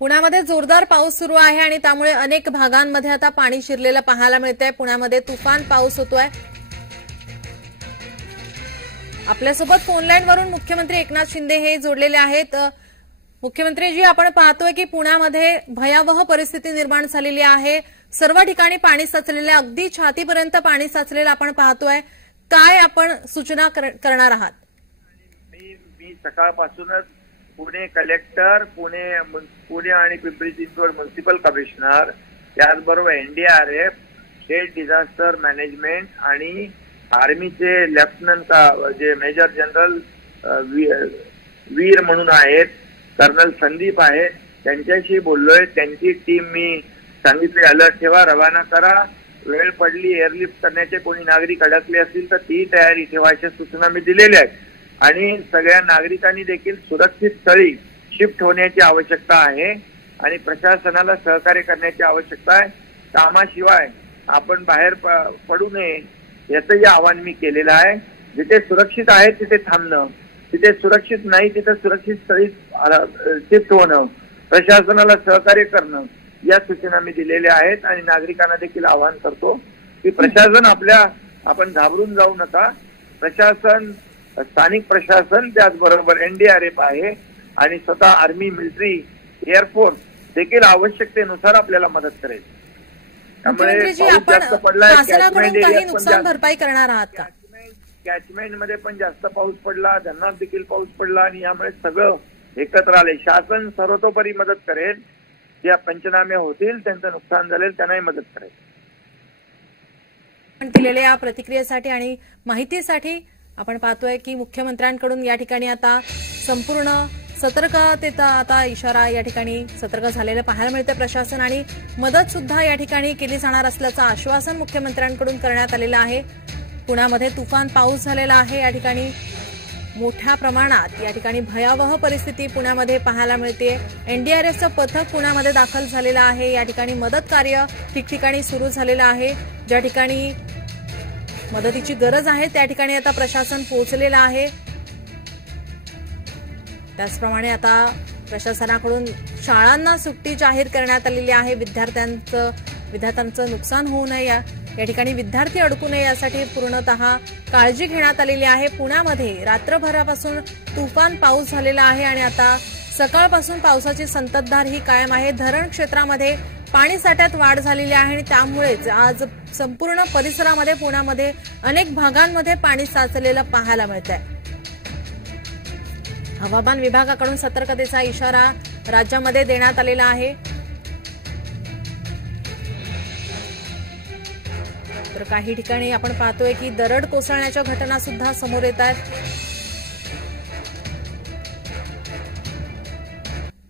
पुण्यामध्ये जोरदार पाऊस सुरू आहे आणि त्यामुळे अनेक भागांमध्ये आता पाणी शिरलेलं पाहायला मिळतंय। पुण्यामध्ये तुफान पाऊस होतोय। आपल्यासोबत फोनलाईनवरून मुख्यमंत्री एकनाथ शिंदे हे जोडलेले आहेत। मुख्यमंत्रीजी, आपण पाहतोय की पुण्यामध्ये भयावह परिस्थिती निर्माण झालेली आहे। सर्व ठिकाणी पाणी साचलेले, अगदी छातीपर्यंत पाणी साचलेलं आपण पाहतोय। काय आपण सूचना करणार आहात? मी सकाळपासूनच पुणे कलेक्टर, पुणे आणि पिंपरी चिंचवड म्युनिसिपल कमिशनर, त्याचबरोबर एनडीआरएफ, स्टेट डिझास्टर मॅनेजमेंट आणि आर्मीचे लेफ्टनंट जे मेजर जनरल वीर म्हणून आहेत, कर्नल संदीप आहेत, त्यांच्याशी बोललोय। त्यांची टीम मी सांगितले अलर्ट ठेवा, रवाना करा। वेळ पडली एअरलिफ्ट करण्याचे कोणी नागरिक अडकले असतील तर ती तयारी ठेवायच्या सूचना मी दिलेल्या आहेत। आणि सगळ्या नागरिकांनी देखील सुरक्षित स्थळी शिफ्ट होण्याची आवश्यकता आहे आणि प्रशासनाला सहकार्य करण्याची आवश्यकता आहे। कामाशिवाय आपण बाहेर पडू नये याचंही आवाहन मी केलेलं आहे। जिथे सुरक्षित आहे तिथे थांबणं, तिथे सुरक्षित नाही तिथे सुरक्षित स्थळी शिफ्ट होणं, प्रशासनाला सहकार्य करणं, या सूचना मी दिलेल्या आहेत। आणि नागरिकांना देखील आवाहन करतो की प्रशासन आपण घाबरून जाऊ नका। प्रशासन, स्थानिक प्रशासन, त्याचबरोबर एनडीआरएफ आहे आणि स्वतः आर्मी, मिलिटरी, एअरफोर्स देखील आवश्यकतेनुसार आपल्याला मदत करेल। त्यामुळे नुकसान भरपाई करणार आहात का? कॅचमेंट मध्ये पण जास्त पाऊस पडला, धरणात देखील पाऊस पडला आणि यामुळे सगळं एकत्र आले। शासन सर्वतोपरी मदत करेल। ज्या पंचनामे होतील, त्यांचं नुकसान झालेलं त्यांनाही मदत करेल। दिलेल्या या प्रतिक्रियेसाठी आणि माहितीसाठी आपण पाहतोय की मुख्यमंत्र्यांकडून या ठिकाणी आता संपूर्ण सतर्कतेचा आता इशारा या ठिकाणी सतर्क झालेलं पाहायला मिळतं। प्रशासन आणि मदत सुद्धा या ठिकाणी केली जाणार असल्याचं आश्वासन मुख्यमंत्र्यांकडून करण्यात आलेलं आहे। पुण्यामध्ये तुफान पाऊस झालेला आहे। या ठिकाणी मोठ्या प्रमाणात या ठिकाणी भयावह परिस्थिती पुण्यामध्ये पाहायला मिळते। एनडीआरएफचं पथक पुण्यामध्ये दाखल झालेलं आहे। या ठिकाणी मदत कार्य ठिकठिकाणी सुरू झालेलं आहे। ज्या ठिकाणी मदतीची गरज आहे त्या ठिकाणी आता प्रशासन पोहोचलेलं आहे। त्याचप्रमाणे आता प्रशासनाकडून शाळांना सुट्टी जाहीर करण्यात आलेली आहे। विद्यार्थ्यांचं नुकसान होऊ नये, या ठिकाणी विद्यार्थी अडकू नये यासाठी पूर्णतः काळजी घेण्यात आलेली आहे। पुण्यामध्ये रात्रभरापासून तुफान पाऊस झालेला आहे आणि आता सकाळपासून पावसाची संततधार ही कायम आहे। धरण क्षेत्रामध्ये पाणी साठ्यात वाढ झालेली आहे आणि त्यामुळेच आज संपूर्ण परिसरामध्ये पुण्यामध्ये अनेक भागांमध्ये पाणी साचलेलं पाहायला मिळतंय। हवामान विभागाकडून सतर्कतेचा इशारा राज्यामध्ये देण्यात आलेला आहे। तर काही ठिकाणी आपण पाहतोय की दरड कोसळण्याच्या घटना सुद्धा समोर येत आहेत।